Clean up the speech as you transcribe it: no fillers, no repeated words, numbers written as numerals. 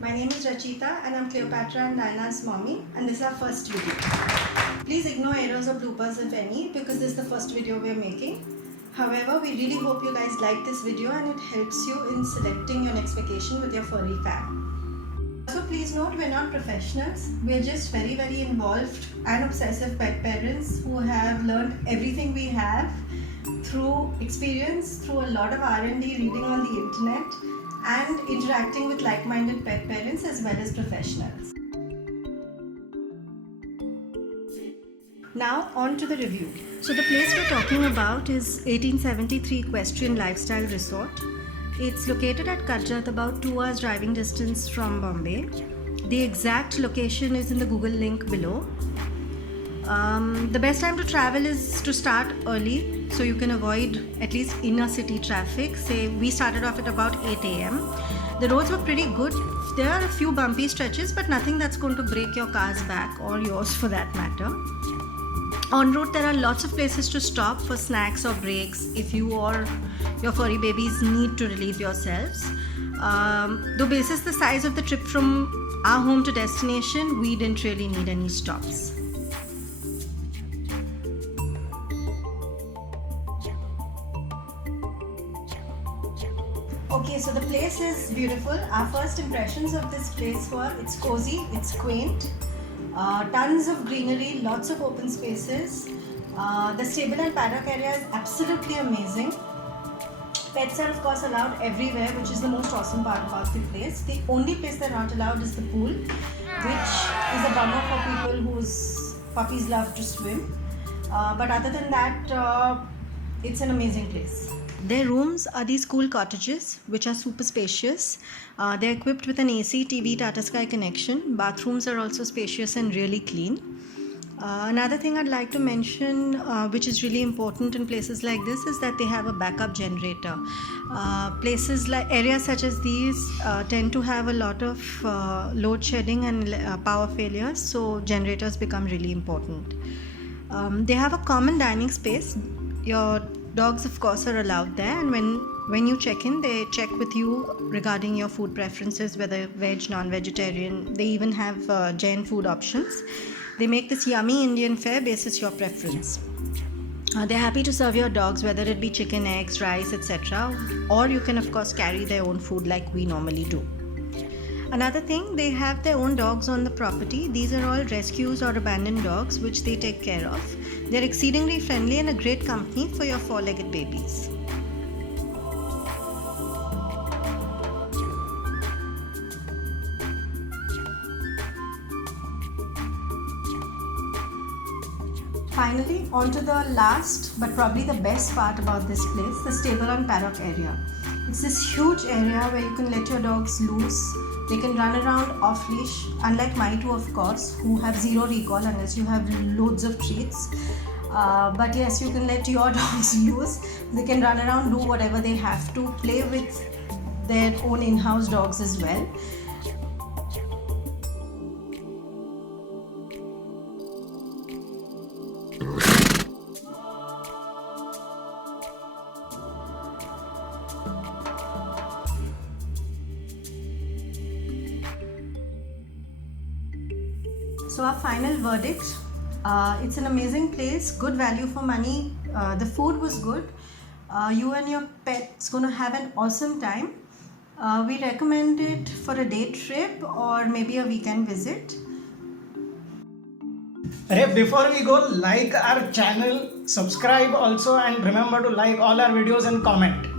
My name is Rachita and I'm Cleopatra and Diana's mommy, and this is our first video. Please ignore errors or bloopers if any, because this is the first video we're making. However, we really hope you guys like this video and it helps you in selecting your next vacation with your furry fam. Also, please note we're not professionals. We're just very involved and obsessive pet parents who have learned everything we have through experience, through a lot of R&D, reading on the internet, and interacting with like-minded pet parents as well as professionals. Now on to the review. So the place we're talking about is 1873 Equestrian Lifestyle Resort. It's located at Karjat, about 2 hours driving distance from Bombay. The exact location is in the Google link below. The best time to travel is to start early so you can avoid at least inner city traffic. Say we started off at about 8 a.m. The roads were pretty good. There are a few bumpy stretches, but nothing that's going to break your car's back or yours for that matter. En route, there are lots of places to stop for snacks or breaks if you or your furry babies need to relieve yourselves. Though basis the size of the trip from our home to destination, we didn't really need any stops. Okay, so the place is beautiful. Our first impressions of this place were it's cozy, it's quaint, tons of greenery, lots of open spaces. The stable and paddock area is absolutely amazing. Pets are of course allowed everywhere, which is the most awesome part about the place. The only place they're not allowed is the pool, which is a bummer for people whose puppies love to swim. But other than that, it's an amazing place. Their rooms are these cool cottages, which are super spacious. They're equipped with an AC, TV, Tata Sky connection. Bathrooms are also spacious and really clean. Another thing I'd like to mention, which is really important in places like this, is that they have a backup generator. Places like areas such as these tend to have a lot of load shedding and power failures, so generators become really important. They have a common dining space. Your dogs of course are allowed there, and when you check in, they check with you regarding your food preferences, whether veg, non-vegetarian. They even have Jain food options. They make this yummy Indian fare basis your preference. They're happy to serve your dogs, whether it be chicken, eggs, rice, etc., or you can of course carry their own food like we normally do. Another thing, they have their own dogs on the property. These are all rescues or abandoned dogs which they take care of. They're exceedingly friendly and a great company for your 4-legged babies. Finally, on to the last but probably the best part about this place, the stable and paddock area. It's this huge area where you can let your dogs loose. They can run around off leash, unlike my two of course, who have zero recall unless you have loads of treats. But yes, you can let your dogs loose. They can run around, do whatever they have to, play with their own in-house dogs as well. So our final verdict, it's an amazing place, good value for money. The food was good. You and your pet's gonna have an awesome time. We recommend it for a day trip or maybe a weekend visit. Hey, before we go, like our channel, subscribe also, and remember to like all our videos and comment.